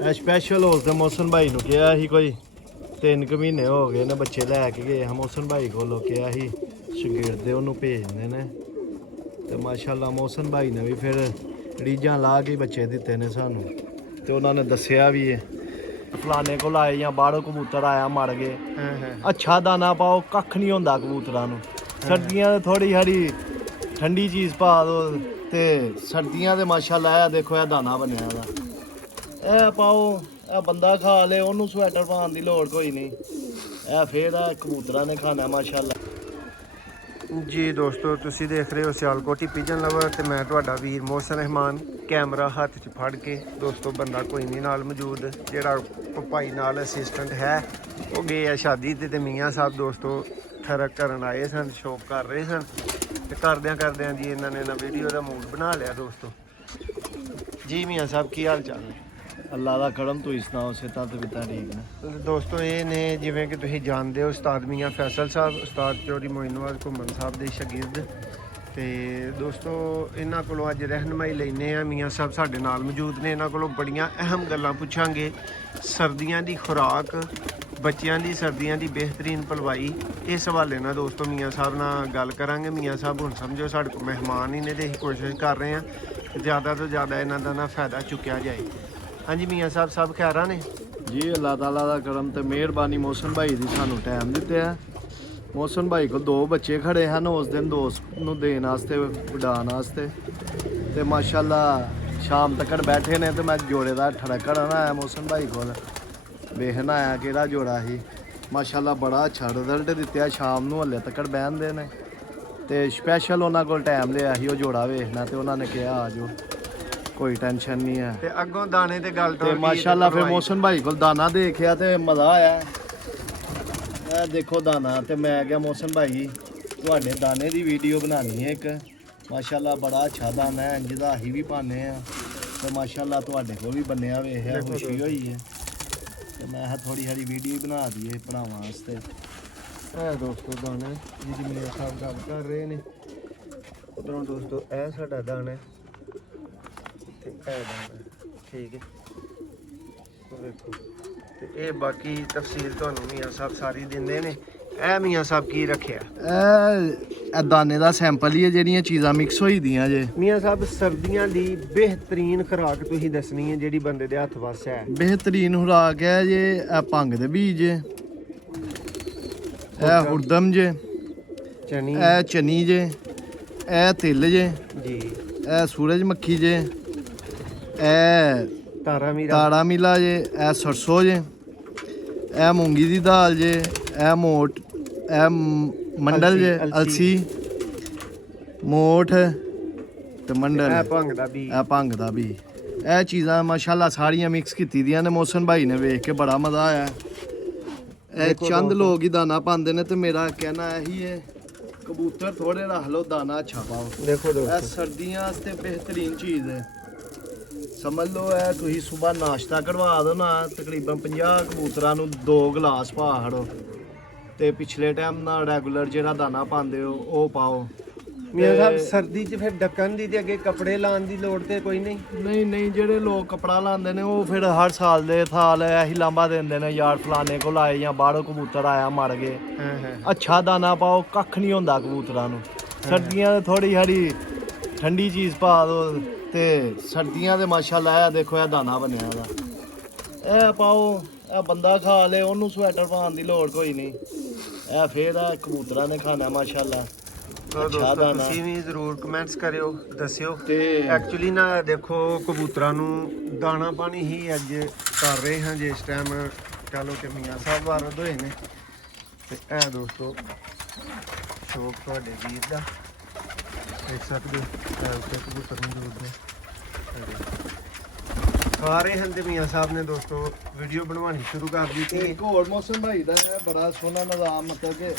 Special उस दिन मोहसन भाई ਨੂੰ ਕਿਹਾ ਸੀ ਕੋਈ 3 ਮਹੀਨੇ ਹੋ ਗਏ ਨੇ ਬੱਚੇ ਲੈ ਕੇ ਗਏ ਹਾਂ मोहसन भाई ਕੋਲੋਂ ਕਿਹਾ ਸੀ ਸ਼ਗਿਰਦੇ ਉਹਨੂੰ ਭੇਜਦੇ ਨੇ ਤੇ ਮਾਸ਼ਾਅੱਲਾ मोहसन भाई ਨੇ ਵੀ ਫਿਰ ਰੀਝਾਂ ਲਾ ਕੇ ਬੱਚੇ ਦਿੱਤੇ ਨੇ ਸਾਨੂੰ ਤੇ ਉਹਨਾਂ ਨੇ ਦੱਸਿਆ ਵੀ ਹੈ ਫਲਾਣੇ ਕੋਲ ਆਏ ਜਾਂ ਬਾਹਰੋਂ ਕਬੂਤਰ ਆਇਆ ਮਰ ਗਏ ਅੱਛਾ ਦਾਣਾ ਪਾਓ ਕੱਖ ਨਹੀਂ ਹੁੰਦਾ ਕਬੂਤਰਾਂ ਨੂੰ ਸਰਦੀਆਂ ਥੋੜੀ ਹਰੀ ਠੰਡੀ ਚੀਜ਼ ਪਾ ਦੋ ਤੇ ਸਰਦੀਆਂ ਦੇ ਮਾਸ਼ਾਅੱਲਾ ਇਹ ਦੇਖੋ ਇਹ ਦਾਣਾ ਬਣਿਆ ਦਾ ਇਹ ਪਾਓ ਇਹ ਬੰਦਾ ਖਾ ਲੇ ਉਹਨੂੰ ਸਵੈਟਰ ਪਾਉਣ ਦੀ ਲੋੜ ਕੋਈ ਨਹੀਂ ਇਹ ਫੇਰ ਕਬੂਤਰਾਂ ਨੇ ਖਾਣਾ ਮਾਸ਼ਾਅੱਲਾ ਜੀ ਦੋਸਤੋ ਤੁਸੀਂ ਦੇਖ ਰਹੇ ਹੋ ਸਿਆਲਕੋਟੀ ਪਿਜਨ ਲਵਰ ਤੇ ਮੈਂ ਤੁਹਾਡਾ ਵੀਰ ਮੋਹਸਨ ਰਹਿਮਾਨ ਕੈਮਰਾ ਹੱਥ 'ਚ ਫੜ ਕੇ ਦੋਸਤੋ ਬੰਦਾ ਕੋਈ ਨਹੀਂ ਨਾਲ ਮੌਜੂਦ ਜਿਹੜਾ ਭਾਈ ਨਾਲ ਅਸਿਸਟੈਂਟ ਹੈ ਉਹ ਗਏ ਆ ਸ਼ਾਦੀ ਤੇ ਮੀਆਂ ਸਾਹਿਬ ਦੋਸਤੋ ਠਰਕ ਕਰਨ ਆਏ ਸਨ ਸ਼ੌਕ ਕਰ ਰਹੇ ਸਨ ਤੇ ਕਰਦਿਆਂ ਜੀ ਇਹਨਾਂ ਨੇ ਨਾ ਵੀਡੀਓ ਦਾ ਮੂਡ ਬਣਾ ਲਿਆ ਦੋਸਤੋ ਜੀ ਮੀਆਂ ਸਾਹਿਬ ਕੀ ਹਾਲ ਚਾਲ ਨੇ ਅੱਲਾ ਦਾ ਕਰਮ ਤੁਸੀਂ ਸੁਣਾਓ ਸਿਹਤਾਂ ਤੇ ਬਿਤਾ ਠੀਕ ਨੇ ਦੋਸਤੋ ਇਹ ਨੇ ਜਿਵੇਂ ਕਿ ਤੁਸੀਂ ਜਾਣਦੇ ਹੋ ਉਸਤਾਦ ਮੀਆਂ ਫੈਸਲ ਸਾਹਿਬ ਉਸਤਾਦ ਚੌਧਰੀ ਮੋਇਨਵਾਲ ਘੁੰਮਣ ਸਾਹਿਬ ਦੇ ਸ਼ਾਗਿਰਦ ਤੇ ਦੋਸਤੋ ਇਹਨਾਂ ਕੋਲੋਂ ਅੱਜ ਰਹਿਨਮਾਈ ਲੈਨੇ ਆ ਮੀਆਂ ਸਾਹਿਬ ਸਾਡੇ ਨਾਲ ਮੌਜੂਦ ਨੇ ਇਹਨਾਂ ਕੋਲੋਂ ਬੜੀਆਂ ਅਹਿਮ ਗੱਲਾਂ ਪੁੱਛਾਂਗੇ ਸਰਦੀਆਂ ਦੀ ਖੁਰਾਕ ਬੱਚਿਆਂ ਦੀ ਸਰਦੀਆਂ ਦੀ ਬਿਹਤਰੀਨ ਭਲਵਾਈ ਇਸ ਹਵਾਲੇ ਨਾਲ ਦੋਸਤੋ ਮੀਆਂ ਸਾਹਿਬ ਨਾਲ ਗੱਲ ਕਰਾਂਗੇ ਮੀਆਂ ਸਾਹਿਬ ਹੁਣ ਸਮਝੋ ਸਾਡੇ ਕੋਲ ਮਹਿਮਾਨ ਹੀ ਨੇ ਤੇ ਅਸੀਂ ਕੋਸ਼ਿਸ਼ ਕਰ ਰਹੇ ਹਾਂ ਜ਼ਿਆਦਾ ਤੋਂ ਜ਼ਿਆਦਾ ਇਹਨਾਂ ਦਾ ਨਾ ਫਾਇਦਾ ਚੁੱਕਿਆ ਜਾਏ ਹਾਂਜੀ ਮੀਆਂ ਸਾਹਿਬ ਸਭ ਖੈਰਾਂ ਨੇ ਜੀ ਅੱਲਾਹ ਤਾਲਾ ਦਾ ਕਰਮ ਤੇ ਮਿਹਰਬਾਨੀ मोहसन भाई ਦੀ ਸਾਨੂੰ ਟਾਈਮ ਦਿੱਤੇ ਆ मोहसन भाई ਕੋਲ 2 ਬੱਚੇ ਖੜੇ ਹਨ ਉਸ ਦਿਨ ਦੋਸਤ ਨੂੰ ਦੇਣ ਵਾਸਤੇ ਉਡਾਉਣ ਵਾਸਤੇ ਤੇ ਮਾਸ਼ਾਅੱਲਾ ਸ਼ਾਮ ਤੱਕ ਬੈਠੇ ਨੇ ਤੇ ਮੈਂ ਜੋੜੇ ਦਾ ਠੜਕਣ ਆਇਆ मोहसन भाई ਕੋਲ ਵੇਖਣਾ ਆਇਆ ਕਿਹੜਾ ਜੋੜਾ ਸੀ ਮਾਸ਼ਾਅੱਲਾ ਬੜਾ ਅੱਛਾ ਰਿਜ਼ਲਟ ਦਿੱਤਾ ਸ਼ਾਮ ਨੂੰ ਹੱਲੇ ਤੱਕ ਬਹਿੰਦੇ ਨੇ ਤੇ ਸਪੈਸ਼ਲ ਉਹਨਾਂ ਕੋਲ ਟਾਈਮ ਲਿਆ ਸੀ ਉਹ ਜੋੜਾ ਵੇਖਣਾ ਤੇ ਉਹਨਾਂ ਨੇ ਕਿਹਾ ਆ ਜਾਓ ਕੋਈ ਟੈਨਸ਼ਨ ਨਹੀਂ ਹੈ ਤੇ ਅੱਗੋਂ ਦਾਣੇ ਤੇ ਗੱਲ ਤੇ ਮਾਸ਼ਾਅੱਲਾ ਫਿਰ मोहसन भाई ਕੋਲ ਦਾਣਾ ਦੇਖਿਆ ਤੇ ਮਜ਼ਾ ਆਇਆ ਇਹ ਦੇਖੋ ਦਾਣਾ ਤੇ ਮੈਂ ਕਿਹਾ मोहसन भाई ਤੁਹਾਡੇ ਦਾਣੇ ਦੀ ਵੀਡੀਓ ਬਣਾਉਣੀ ਹੈ ਇੱਕ ਮਾਸ਼ਾਅੱਲਾ ਬੜਾ ਅੱਛਾ ਦਾਣਾ ਹੈ ਜਿਹਦਾ ਅਸੀਂ ਵੀ ਪਾਉਂਦੇ ਆ ਤੇ ਮਾਸ਼ਾਅੱਲਾ ਤੁਹਾਡੇ ਕੋਲ ਵੀ ਬੰਨਿਆ ਵੇਖਿਆ ਖੁਸ਼ੀ ਹੋਈ ਹੈ ਤੇ ਮੈਂ ਕਿਹਾ ਥੋੜੀ ਹਰੀ ਵੀਡੀਓ ਬਣਾ ਦਈਏ ਭਰਾਵਾਂ ਵਾਸਤੇ ਇਹ ਦੋਸਤੋ ਦਾਣਾ ਜਿਹਦੀ ਮੇਰੇ ਸਾਹਿਬ ਗੱਲ ਕਰ ਰਹੇ ਨੇ ਉਧਰੋਂ ਦੋਸਤੋ ਇਹ ਸਾਡਾ ਦਾਣਾ ਤੇ ਇਹ ਦਾਣਾ ਠੀਕ ਹੈ ਵੇਖੋ ਤੇ ਇਹ ਬਾਕੀ ਤਫਸੀਲ ਤੁਹਾਨੂੰ ਮੀਆਂ ਸਾਹਿਬ ਸਾਰੀ ਦਿੰਦੇ ਨੇ ਇਹ ਮੀਆਂ ਸਾਹਿਬ ਕੀ ਰੱਖਿਆ ਇਹ ਦਾਣੇ ਦਾ ਸੈਂਪਲ ਹੀ ਹੈ ਜਿਹੜੀਆਂ ਚੀਜ਼ਾਂ ਮਿਕਸ ਹੋਈ ਦੀਆਂ ਜੇ ਮੀਆਂ ਸਾਹਿਬ ਸਰਦੀਆਂ ਦੀ ਬਿਹਤਰੀਨ ਖੁਰਾਕ ਤੁਸੀਂ ਦੱਸਣੀ ਹੈ ਜਿਹੜੀ ਬੰਦੇ ਦੇ ਹੱਥ ਵੱਸ ਹੈ ਬਿਹਤਰੀਨ ਖੁਰਾਕ ਹੈ ਜੇ ਇਹ ਭੰਗ ਦੇ ਬੀਜ ਜੇ ਇਹ ਹੁਰਦਮ ਜੇ ਚਨੀ ਇਹ ਚਨੀ ਜੇ ਇਹ ਤਿਲ ਜੇ ਜੀ ਇਹ ਸੂਰਜਮੁਖੀ ਜੇ ਇਹ ਤਾਰਾ ਮੀਲਾ ਜੇ ਇਹ ਸਰਸੋਂ ਜੇ ਇਹ ਮੂੰਗੀ ਦੀ ਦਾਲ ਜੇ ਇਹ ਮੋਟ ਇਹ ਮੰਡਲ ਜੇ ਅਲਸੀ ਮੋਠ ਤੇ ਮੰਡਲ ਇਹ ਭੰਗ ਦਾ ਵੀ ਇਹ ਚੀਜ਼ਾਂ ਮਾਸ਼ਾਅੱਲਾ ਸਾਰੀਆਂ ਮਿਕਸ ਕੀਤੀ ਦੀਆਂ ਨੇ मोहसन भाई ਨੇ ਵੇਖ ਕੇ ਬੜਾ ਮਜ਼ਾ ਆਇਆ ਇਹ ਚੰਦ ਲੋਕ ਹੀ ਦਾਣਾ ਪਾਉਂਦੇ ਨੇ ਤੇ ਮੇਰਾ ਕਹਿਣਾ ਇਹੀ ਹੈ ਕਬੂਤਰ ਥੋੜੇ ਰੱਖ ਲਓ ਦਾਣਾ ਅੱਛਾ ਪਾਓ ਦੇਖੋ ਇਹ ਸਰਦੀਆਂ ਵਾਸਤੇ ਬਿਹਤਰੀਨ ਚੀਜ਼ ਹੈ ਸਮਝ ਲਓ ਇਹ ਤੁਸੀਂ ਸਵੇਰ ਨਾਸ਼ਤਾ ਕਰਵਾ ਦਿਓ ਨਾ ਤਕਰੀਬਨ 50 ਕਬੂਤਰਾਂ ਨੂੰ 2 ਗਲਾਸ ਪਾ ਹੜੋ ਤੇ ਪਿਛਲੇ ਟਾਈਮ ਨਾਲ ਰੈਗੂਲਰ ਜਿਹੜਾ ਦਾਣਾ ਪਾਉਂਦੇ ਹੋ ਉਹ ਪਾਓ ਮੀਆਂ ਸਾਹਿਬ ਸਰਦੀ 'ਚ ਫਿਰ ਢੱਕਣ ਦੀ ਤੇ ਅੱਗੇ ਕੱਪੜੇ ਲਾਉਣ ਦੀ ਲੋੜ ਤੇ ਕੋਈ ਨਹੀਂ ਜਿਹੜੇ ਲੋਕ ਕਪੜਾ ਲਾਉਂਦੇ ਨੇ ਉਹ ਫਿਰ ਹਰ ਸਾਲ ਦੇ ਥਾਲ ਇਹੀ ਲਾਂਬਾ ਦਿੰਦੇ ਨੇ ਯਾਰ ਫਲਾਣੇ ਕੋਲ ਆਏ ਜਾਂ ਬਾਹਰੋਂ ਕਬੂਤਰ ਆਇਆ ਮਰ ਗਏ ਅੱਛਾ ਦਾਣਾ ਪਾਓ ਕੱਖ ਨਹੀਂ ਹੁੰਦਾ ਕਬੂਤਰਾਂ ਨੂੰ ਸਰਦੀਆਂ ਥੋੜੀ ਹਰੀ ਠੰਡੀ ਚੀਜ਼ ਪਾ ਦੋ ਤੇ ਸਰਦੀਆਂ ਦੇ ਮਾਸ਼ਾਅੱਲਾ ਇਹ ਦੇਖੋ ਇਹ ਦਾਣਾ ਬਣਿਆ ਦਾ ਇਹ ਪਾਓ ਇਹ ਬੰਦਾ ਖਾ ਲੇ ਉਹਨੂੰ ਸਵੈਟਰ ਪਾਉਣ ਦੀ ਲੋੜ ਕੋਈ ਨਹੀਂ ਇਹ ਫੇਰ ਕਬੂਤਰਾਂ ਨੇ ਖਾਣਾ ਮਾਸ਼ਾਅੱਲਾ ਦੋਸਤੋ ਤੁਸੀਂ ਵੀ ਜ਼ਰੂਰ ਕਮੈਂਟਸ ਕਰਿਓ ਦੱਸਿਓ ਤੇ ਐਕਚੁਅਲੀ ਨਾ ਦੇਖੋ ਕਬੂਤਰਾਂ ਨੂੰ ਦਾਣਾ ਪਾਣੀ ਹੀ ਅੱਜ ਕਰ ਰਹੇ ਹਾਂ ਜਿਸ ਟਾਈਮ ਚਲੋ ਕਿ ਮੀਆਂ ਸਾਹਿਬ ਵਾਰਦ ਹੋਏ ਨੇ ਤੇ ਇਹ ਦੋਸਤੋ ਸ਼ੌਕ ਤੁਹਾਡੇ ਵੀਰ ਦਾ ਦੇਖ ਸਕਦੇ ਹੋ ਕਬੂਤਰ ਨੂੰ ਜੋੜਦੇ ਖਾ ਰਹੇ ਹਨ ਤੇ ਮੀਆਂ ਸਾਹਿਬ ਨੇ ਦੋਸਤੋ ਵੀਡੀਓ ਬਣਵਾਉਣੀ ਸ਼ੁਰੂ ਕਰ ਦਿੱਤੀ ਇੱਕ ਹੋਰ मोहसन भाई ਦਾ ਹੈ ਬੜਾ ਸੋਹਣਾ ਨਿਜ਼ਾਮ ਮਤਲਬ ਕਿ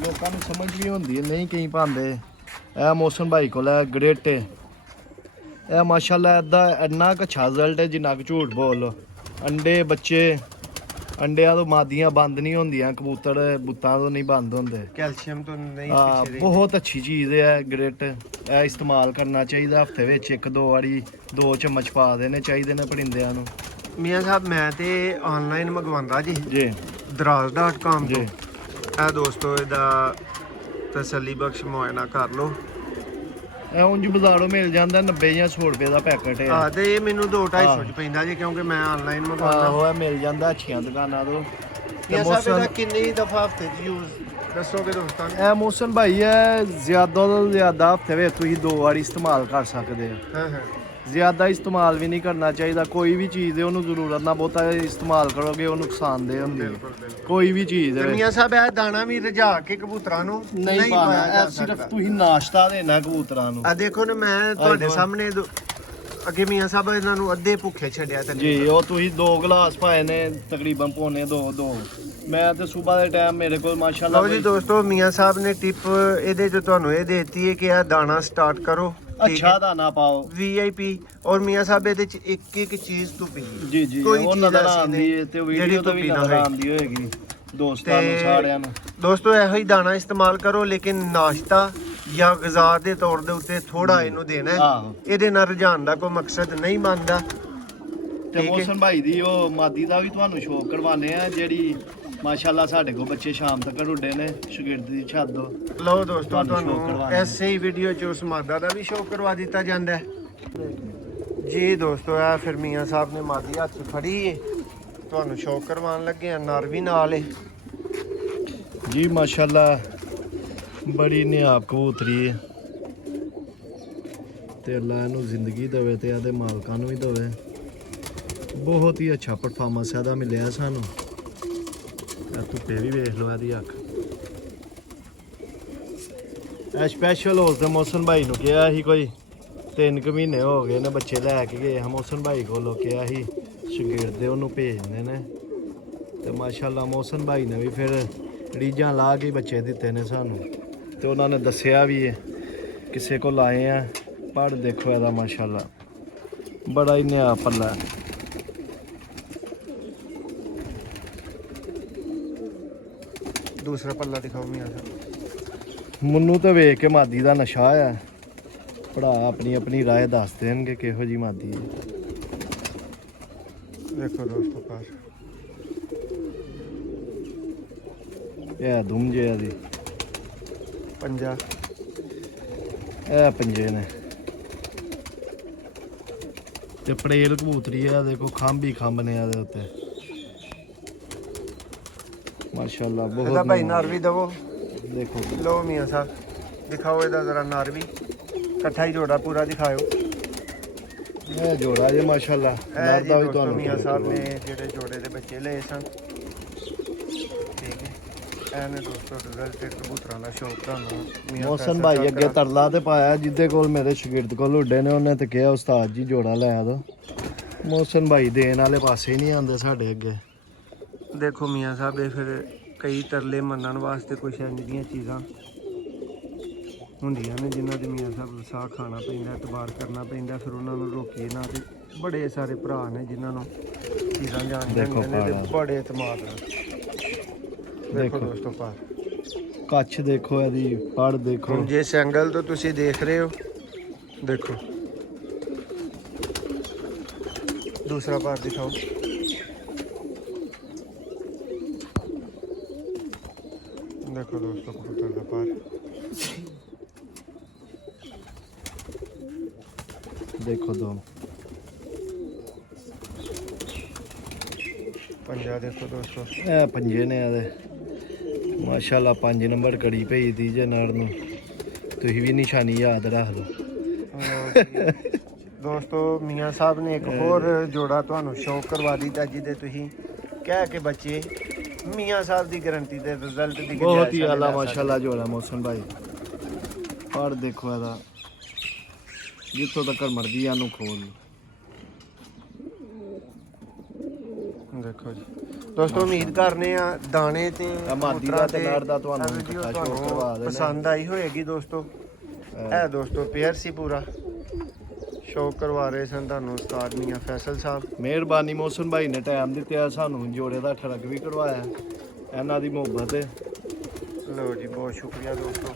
ਲੋਕਾਂ ਨੂੰ ਸਮਝ ਵੀ ਹੁੰਦੀ ਹੈ ਨਹੀਂ ਕਈ ਪਾਉਂਦੇ ਇਹ मोहसन भाई ਕੋਲ ਹੈ ਗ੍ਰੇਟੇ ਇਹ ਮਾਸ਼ਾਅੱਲਾ ਇਹਦਾ ਇੰਨਾ ਕੁ ਅੱਛਾ ਰਿਜ਼ਲਟ ਹੈ ਜਿੰਨਾ ਕੁ ਝੂਠ ਬੋਲ ਅੰਡੇ ਬੱਚੇ ਅੰਡਿਆਂ ਤੋਂ ਮਾਦੀਆਂ ਬੰਦ ਨਹੀਂ ਹੁੰਦੀਆਂ ਕਬੂਤਰ ਬੁੱਤਾਂ ਤੋਂ ਨਹੀਂ ਬੰਦ ਹੁੰਦੇ ਕੈਲਸ਼ੀਅਮ ਤੋਂ ਨਹੀਂ ਪਿੱਛੇ ਬਹੁਤ ਅੱਛੀ ਚੀਜ਼ ਹੈ ਗ੍ਰਿਟ ਇਹ ਇਸਤੇਮਾਲ ਕਰਨਾ ਚਾਹੀਦਾ ਹਫਤੇ ਵਿੱਚ 1-2 ਵਾਰੀ 2 ਚਮਚ ਪਾ ਦੇਣੇ ਚਾਹੀਦੇ ਨੇ ਪਰਿੰਦਿਆਂ ਨੂੰ ਮੀਆਂ ਸਾਹਿਬ ਮੈਂ ਤੇ ਆਨਲਾਈਨ ਮੰਗਵਾਉਂਦਾ ਜੀ ਜੀ ਦਰਾਜ਼.com ਜੀ। ਤੋਂ। ਇਹ ਦੋਸਤੋ ਇਹਦਾ ਤਸੱਲੀ ਬਖਸ਼ ਮੁਆਇਨਾ ਕਰ ਲਓ। ਇਹ ਉਂਝ ਬਾਜ਼ਾਰੋਂ ਮਿਲ ਜਾਂਦਾ 90 ਜਾਂ 100 ਰੁਪਏ ਦਾ ਪੈਕਟ ਹੈ। ਹਾਂ ਤੇ ਇਹ ਮੈਨੂੰ 2-250 ਚ ਪੈਂਦਾ ਜੀ ਕਿਉਂਕਿ ਮੈਂ ਆਨਲਾਈਨ ਮੰਗਵਾਉਂਦਾ। ਆਹੋ ਇਹ ਮਿਲ ਜਾਂਦਾ ਅੱਛੀਆਂ ਦੁਕਾਨਾਂ ਤੋਂ। ਮੀਆਂ ਸਾਹਿਬ ਇਹਦਾ ਕਿੰਨੀ ਦਫਾ ਹਫਤੇ 'ਚ ਯੂਜ਼ ਦੱਸੋਗੇ ਦੋਸਤਾਂ ਨੂੰ? ਇਹ ਮੌਸਮ ਭਾਈ ਹੈ ਜ਼ਿਆਦਾ ਤੋਂ ਜ਼ਿਆਦਾ ਹਫਤੇ ਵਿੱਚ ਤੁਸੀਂ 2 ਵਾਰੀ ਇਸਤੇਮਾਲ ਕਰ ਸਕਦੇ ਹੋ। ਹਾਂ ਹਾਂ ਜ਼ਿਆਦਾ ਇਸਤੇਮਾਲ ਵੀ ਨਹੀਂ ਕਰਨਾ ਚਾਹੀਦਾ। ਕੋਈ ਵੀ ਚੀਜ਼ ਹੈ ਉਹਨੂੰ ਜ਼ਰੂਰਤ ਨਾਲ ਬਹੁਤਾ ਇਸਤੇਮਾਲ ਕਰੋਗੇ ਉਹ ਨੁਕਸਾਨਦੇਹ ਹੁੰਦੀ ਹੈ। ਕੋਈ ਵੀ ਚੀਜ਼ ਤੇ ਹੈ ਮੀਆਂ ਸਾਹਿਬ ਇਹ ਦਾਣਾ ਵੀ ਰਜਾ ਕੇ ਕਬੂਤਰਾਂ ਨੂੰ ਨਹੀਂ ਪਾਣਾ। ਇਹ ਸਿਰਫ ਤੁਸੀਂ ਨਾਸ਼ਤਾ ਦੇਣਾ ਕਬੂਤਰਾਂ ਨੂੰ। ਆ ਦੇਖੋ ਨਾ ਮੈਂ ਤੁਹਾਡੇ ਸਾਹਮਣੇ ਅੱਗੇ ਮੀਆਂ ਸਾਹਿਬ ਇਹਨਾਂ ਨੂੰ ਅੱਧੇ ਭੁੱਖੇ ਛੱਡਿਆ ਤੇ ਜੀ ਉਹ ਤੁਸੀਂ 2 ਗਲਾਸ ਪਾਏ ਨੇ ਤਕਰੀਬਨ ਪੌਣੇ 2 ਮੈਂ ਤੇ ਸਵੇਰ ਦੇ ਟਾਈਮ ਮੇਰੇ ਕੋਲ ਮਾਸ਼ਾਅੱਲਾ। ਲਓ ਜੀ ਦੋਸਤੋ ਮੀਆਂ ਸਾਹਿਬ ਨੇ ਟਿਪ ਇਹਦੇ ਚ ਤੁਹਾਨੂੰ ਇਹ ਦੇਤੀ ਹੈ ਕਿ ਇਹ ਦਾਣਾ ਸਟਾਰਟ ਕਰੋ ਅੱਛਾ ਦਾਣਾ ਪਾਓ VIP। ਔਰ ਮੀਆਂ ਸਾਹਿਬ ਇਹਦੇ ਚ ਇੱਕ ਇੱਕ ਚੀਜ਼ ਤੋਂ ਪੀ ਜੀ ਜੀ ਕੋਈ ਉਹ ਚੀਜ਼ ਨਜ਼ਰ ਐਸੀ ਆਉਂਦੀ ਨਹੀਂ ਹੈ ਤੇ ਜਿਹੜੀ ਵੀਡੀਓ ਤੋਂ ਤੋਂ ਵੀ ਪੀਣਾ ਨਜ਼ਰ ਹੈ। ਆਉਂਦੀ ਹੋਏਗੀ ਦੋਸਤਾਂ ਨੂੰ ਸਾਰਿਆਂ ਨੂੰ। ਦੋਸਤੋ ਇਹੋ ਹੀ ਦਾਣਾ ਇਸਤੇਮਾਲ ਕਰੋ ਲੇਕਿਨ ਨਾਸ਼ਤਾ ਜਾਂ ਗ਼ਜ਼ਾ ਦੇ ਤੌਰ ਦੇ ਉੱਤੇ ਥੋੜਾ ਇਹਨੂੰ ਦੇਣਾ ਹੈ। ਆਹੋ ਇਹਦੇ ਨਾਲ ਰੁਝਾਨ ਦਾ ਕੋਈ ਮਕਸਦ ਨਹੀਂ ਬਣਦਾ। ਤੇ ਮੌਸਮ ਭਾਈ ਦੀ ਉਹ ਮਾਦੀ ਦਾ ਵੀ ਤੁਹਾਨੂੰ ਸ਼ੌਕ ਕਰਵਾਨੇ ਆ ਜਿਹੜੀ ਮਾਸ਼ਾਅੱਲਾ ਸਾਡੇ ਕੋਲ ਬੱਚੇ ਸ਼ਾਮ ਤੱਕ ਉੱਡੇ ਨੇ ਸ਼ਾਗਿਰਦ ਦੀ ਛੱਡ ਦੋ। ਲਓ ਦੋਸਤੋ ਤੁਹਾਨੂੰ ਸ਼ੌਕ ਤੁਹਾਨੂੰ ਕਰਵਾਉਣਾ। ਐਸੇ ਹੀ ਵੀਡੀਓ 'ਚ ਉਸ ਮਾਦਾ ਦਾ ਵੀ ਸ਼ੌਕ ਕਰਵਾ ਦਿੱਤਾ ਜਾਂਦਾ ਹੈ। ਜੀ ਦੋਸਤੋ ਆ ਫਿਰ ਮੀਆਂ ਸਾਹਿਬ ਨੇ ਮਾਦੀ ਹੱਥ 'ਚ ਫੜੀ ਏ ਤੁਹਾਨੂੰ ਸ਼ੌਕ ਕਰਵਾਉਣ ਲੱਗੇ ਆ। ਨਰ ਵੀ ਨਾਲ ਏ ਜੀ ਮਾਸ਼ਾਅੱਲਾ ਬੜੀ ਨਿਆਬ ਕਬੂਤਰੀ ਹੈ ਤੇ ਅੱਲਾ ਇਹਨੂੰ ਜ਼ਿੰਦਗੀ ਦੇਵੇ ਤੇ ਇਹਦੇ ਮਾਲਕਾਂ ਨੂੰ ਵੀ ਦੇਵੇ। ਬਹੁਤ ਹੀ ਅੱਛਾ ਪਰਫਾਰਮੈਂਸ ਇਹਦਾ ਮਿਲਿਆ ਸਾਨੂੰ। ਇਹ ਧੁੱਪੇ ਵੀ ਵੇਖ ਲਓ ਇਹਦੀ ਅੱਖ। ਇਹ ਸਪੈਸ਼ਲ ਉਸ ਦੇ ਮੌਸਮ ਭਾਈ ਨੂੰ ਕਿਹਾ ਸੀ ਕੋਈ 3 ਮਹੀਨੇ ਹੋ ਗਏ ਨੇ ਬੱਚੇ ਲੈ ਕੇ ਗਏ ਮੌਸਮ ਭਾਈ ਕੋਲੋਂ ਕਿਹਾ ਸੀ ਸ਼ਾਗਿਰਦ ਉਹਨੂੰ ਭੇਜਦੇ ਨੇ ਤੇ ਮਾਸ਼ਾਅੱਲਾ ਮੌਸਮ ਭਾਈ ਨੇ ਵੀ ਫਿਰ ਰੀਝਾਂ ਲਾ ਕੇ ਬੱਚੇ ਦਿੱਤੇ ਨੇ ਸਾਨੂੰ ਤੇ ਉਹਨਾਂ ਨੇ ਦੱਸਿਆ ਵੀ ਹੈ ਕਿਸੇ ਕੋਲ ਆਏ ਆ ਪੜ ਦੇਖੋ ਇਹਦਾ ਮਾਸ਼ਾਅੱਲਾ ਬੜਾ ਹੀ ਨਿਆ ਪੱਲਾ। ਦੂਸਰਾ ਪੱਲਾ ਦਿਖਾਓ ਮੀਆਂ ਸਾਹਿਬ। ਮੈਨੂੰ ਤਾਂ ਵੇਖ ਕੇ ਮਾਦੀ ਦਾ ਨਸ਼ਾ ਆ। ਭਰਾ ਆਪਣੀ ਆਪਣੀ ਰਾਏ ਦੱਸ ਦੇਣਗੇ ਕਿਹੋ ਜੀ ਮਾਦੀ ਹੈ। ਦੇਖੋ ਦੋਸਤੋ ਪਾਸ ਇਹ ਦੁਮ ਜੇ ਦੀ ਪੰਜਾ ਇਹ ਪੰਜੇ ਨੇ ਤੇ ਪੜੇਲ ਕਬੂਤਰੀ ਆ ਦੇਖੋ ਖੰਭ ਹੀ ਖੰਭ ਨੇ ਇਹਦੇ ਉੱਤੇ ਮਾਸ਼ਾਅੱਲਾ ਇਹਦਾ ਬਹੁਤ। ਭਾਈ ਨਰ ਵੀ ਦਵੋ ਦੇਖੋ ਲਓ ਮੀਆਂ ਸਾਹਿਬ ਦਿਖਾਓ ਇਹਦਾ ਜ਼ਰਾ ਨਰ ਵੀ ਇਕੱਠਾ ਹੀ ਜੋੜਾ ਪੂਰਾ ਦਿਖਾਓ। ਇਹ ਜੋੜਾ ਜੇ ਮਾਸ਼ਾਅੱਲਾ ਇਹ ਨਰ ਜੀ ਦਾ ਵੀ ਦੋਸਤੋ ਤੁਹਾਨੂੰ ਮੀਆਂ ਸਾਹਿਬ ਨੇ ਜਿਹੜੇ ਜੋੜੇ ਦੇ ਬੱਚੇ ਲਏ ਸਨ। ਠੀਕ ਹੈ ਇਹਨੇ ਦੋਸਤੋ ਰਿਜ਼ਲਟ ਤੇ ਕਬੂਤਰਾਂ ਦਾ ਸ਼ੌਕ ਤੁਹਾਨੂੰ ਮੀਆਂ ਮੌਸਮ ਭਾਈ ਅੱਗੇ ਤਰਲਾ ਤੇ ਪਾਇਆ ਜਿੱਦੇ ਕੋਲ ਮੇਰੇ ਸ਼ਾਗਿਰਦ ਕੋਲ ਉੱਡੇ ਨੇ ਉਹਨੇ ਤੇ ਕਿਹਾ ਉਸਤਾਦ ਜੀ ਜੋੜਾ ਲੈ ਆ ਦੋ। ਮੌਸਮ ਭਾਈ ਦੇਣ ਵਾਲੇ ਪਾਸੇ ਹੀ ਨਹੀਂ ਆਉਂਦੇ ਸਾਡੇ ਅੱਗੇ। ਦੇਖੋ ਮੀਆਂ ਸਾਹਿਬ ਇਹ ਫਿਰ ਕਈ ਤਰਲੇ ਮੰਨਣ ਵਾਸਤੇ ਕੁਛ ਇੰਝ ਦੀਆਂ ਚੀਜ਼ਾਂ ਹੁੰਦੀਆਂ ਨੇ ਜਿਨ੍ਹਾਂ ਦੇ ਮੀਆਂ ਸਾਹਿਬ ਸਾਹ ਖਾਣਾ ਪੈਂਦਾ ਇਤਬਾਰ ਕਰਨਾ ਪੈਂਦਾ ਫਿਰ ਉਹਨਾਂ ਨੂੰ ਰੋਕੀਏ ਨਾ। ਤੇ ਬੜੇ ਸਾਰੇ ਭਰਾ ਨੇ ਜਿਨ੍ਹਾਂ ਨੂੰ ਚੀਜ਼ਾਂ ਜਾਣਦੇ ਦੇਖੋ ਨੇ ਤੇ ਭਰਾ। ਬੜੇ ਇਤਮਾਦ ਨਾਲ। ਦੇਖੋ ਦੇਖੋ। ਦੋਸਤੋ ਪਾਰ ਕੱਛ ਦੇਖੋ ਇਹਦੀ ਪੜ ਦੇਖੋ। ਹੁਣ ਜਿਸ ਐਂਗਲ ਤੋਂ ਤੁਸੀਂ ਦੇਖ ਰਹੇ ਹੋ ਦੇਖੋ ਦੂਸਰਾ ਪਾਰ ਦਿਖਾਓ। ਦੇਖੋ ਦੋਸਤੋ ਕਬੂਤਰ ਦਾ ਪਾਰ ਦੇਖੋ ਦੋ ਪੰਜਾ ਦੇਖੋ ਦੋਸਤੋ। ਇਹ ਪੰਜੇ ਨੇ ਇਹਦੇ ਮਾਸ਼ਾਅੱਲਾ 5 ਨੰਬਰ ਕੜੀ ਪਈ ਦੀ ਜੇ ਨਰ ਨੂੰ ਤੁਸੀਂ ਵੀ ਨਿਸ਼ਾਨੀ ਯਾਦ ਰੱਖ ਲਓ। ਦੋਸਤੋ ਮੀਆਂ ਸਾਹਿਬ ਨੇ ਇੱਕ ਹੋਰ ਜੋੜਾ ਤੁਹਾਨੂੰ ਸ਼ੌਕ ਕਰਵਾ ਦਿੱਤਾ ਜਿਹਦੇ ਤੁਸੀਂ ਕਹਿ ਕੇ ਬੱਚੇ ਮੀਆਂ ਸਾਹਿਬ ਦੀ ਗਾਰੰਟੀ ਦੇ ਰਿਜ਼ਲਟ ਦੀ ਬਹੁਤ ਹੀ ਆਲਾ ਮਾਸ਼ਾਅੱਲਾ ਜੋੜਾ ਮੌਸਮ ਭਾਈ। ਪੜ ਦੇਖੋ ਇਹਦਾ ਜਿੱਥੋਂ ਤੱਕ ਮਰਦੀ ਆ ਨੂੰ ਖੋਲ। ਦੇਖੋ ਜੀ ਦੋਸਤੋ ਉਮੀਦ ਕਰਨੇ ਆ ਦਾਣੇ ਤੇ ਮਾਦੀ ਦਾ ਤੇ ਨਰ ਦਾ ਤੁਹਾਨੂੰ ਵੀਡੀਓ ਇਕੱਠਾ ਸ਼ੌਕ ਕਰਵਾ ਦੇਣਾ। ਪਸੰਦ ਆਈ ਹੋਏਗੀ ਦੋਸਤੋ। ਇਹ ਦੋਸਤੋ ਪੇਅਰ ਸੀ ਪੂਰਾ ਸ਼ੌਕ ਕਰਵਾ ਰਹੇ ਸਨ ਤੁਹਾਨੂੰ ਉਸਤਾਦ ਮੀਆਂ ਫੈਸਲ ਸਾਹਿਬ। ਮਿਹਰਬਾਨੀ ਮੌਸਮ ਭਾਈ ਨੇ ਟਾਈਮ ਦਿੱਤਾ ਸਾਨੂੰ ਜੋੜੇ ਦਾ ਠਰਕ ਵੀ ਕਰਵਾਇਆ ਇਹਨਾਂ ਦੀ ਮੁਹੱਬਤ ਹੈ। ਲਓ ਜੀ ਬਹੁਤ ਸ਼ੁਕਰੀਆ ਦੋਸਤੋ।